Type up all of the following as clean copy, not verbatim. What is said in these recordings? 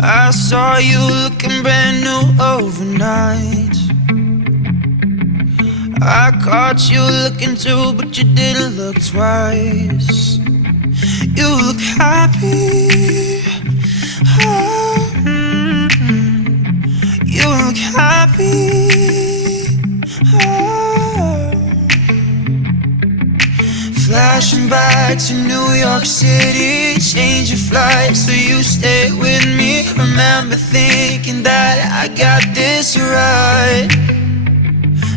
I saw you looking brand new overnight. I caught you looking too, but you didn't look twice. You look happy. Oh, you look happy. Oh. Flashing back to New York City, change your flight so you stay with me. Remember thinking that I got this right.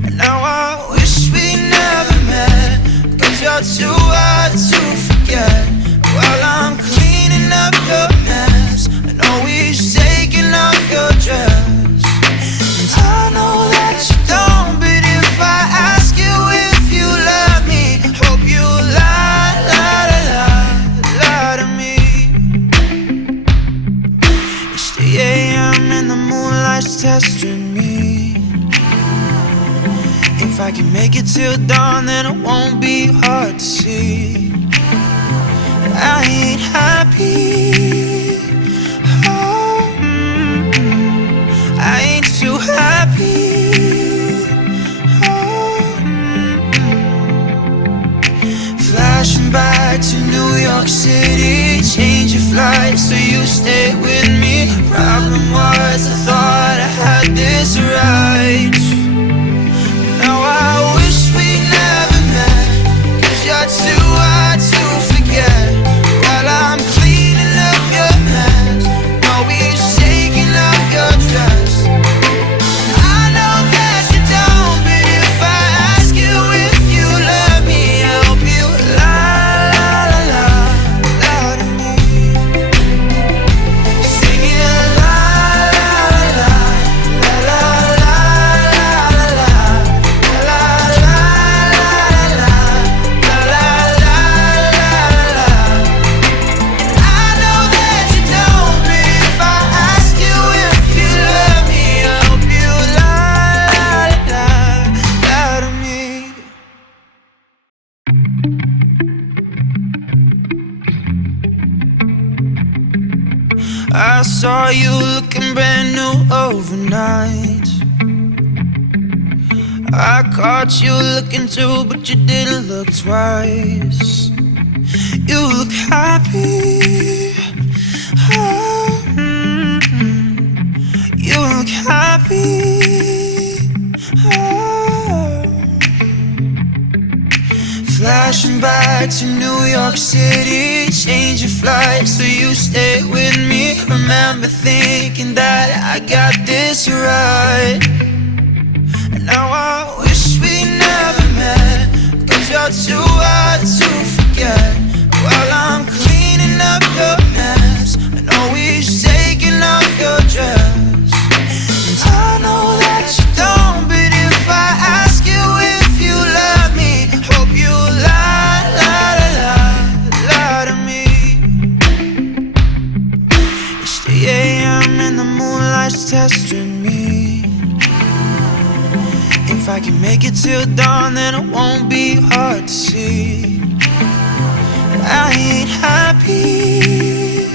And now I wish we never met, 'cause you're too hard to forget. While I'm cleaning up your mess and always taking off your dress. And I know that you don't, but if I ask you if you love me, hope you lie, lie, lie, lie to me. It's 3 a.m. and the moonlight's testing me. If I can make it till dawn, then it won't be hard to see that I ain't happy. Oh, I ain't too happy. Oh, flashing back to New York City, change your flight so you stay with me. Problem was I thought I had this right. Now I wish we never met, 'cause you're too hard to forget. While I'm cleaning up your mess, always taking off your dress. I know that you don't, but if I ask you if you love me, I hope you lie, lie, lie, lie to me. Sing it lie, lie, lie, lie, lie, lie, lie, lie. I saw you looking brand new overnight. I caught you looking too, but you didn't look twice. You look happy. Oh, you look happy. Oh. Flashing back to New York City, change your flight so you stay with me. Remember thinking that I got this right. And now I wish we never met, 'cause you're too hard to forget. While I'm cleaning up your mess and always taking off your dress. And I know that you don't, but if I ask you if you love me, hope you lie, lie, lie, lie to me. It's 3 a.m. and the moonlight's testing me. If I can make it till dawn, then it won't be hard to see that I ain't happy.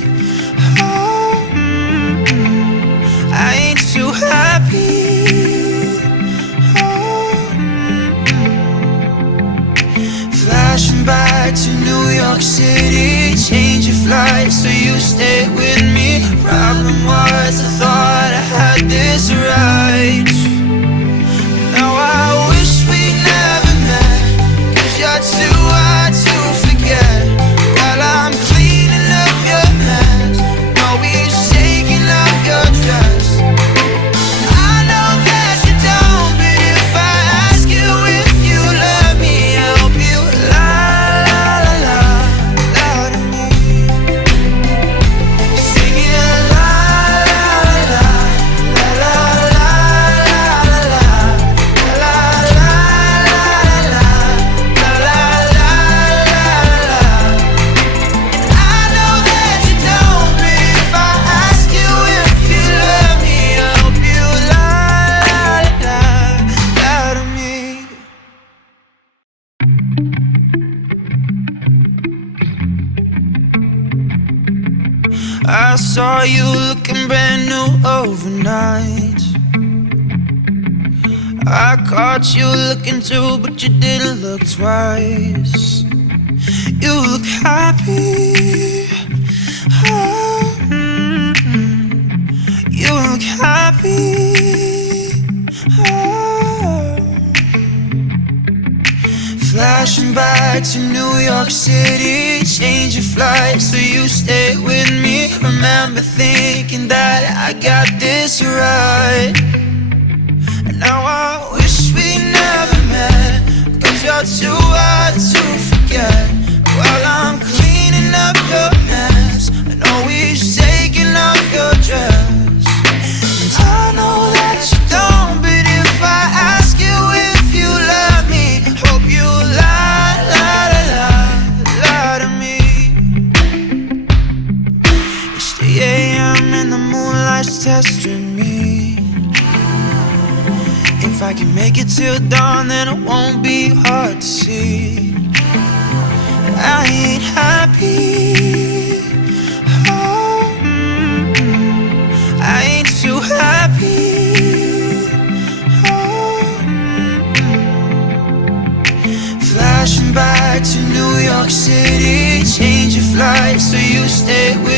Oh, I ain't too happy. Oh, flashing back to New York City, change your flight so you stay with me. Problem was I thought I had this right. Now I wish we never met, 'cause you're too hard to forget. While I'm cleaning up your mess, always taking off your dress. I know that you don't, but if I ask you if you love me, I hope you lie, lie, lie, lie to me. Sing it lie, I saw you looking brand new overnight. I caught you looking too, but you didn't look twice. You look happy. Oh, you look happy. Oh. Flashing back to New York City, change your flight so you stay with me. Remember thinking that I got this right. And now I wish we never met, 'cause you're too hard to forget. While I'm cleaning up your mess and always taking off your dress. And I know that you don't, but if I ask you if you love me, hope you lie, lie, lie, lie to me. It's 3 a.m. and the moonlight's testing me. If I can make it till dawn, then it won't be hard to see that I ain't happy. Oh, I ain't too happy. Oh, flashing back to New York City, change your flight so you stay with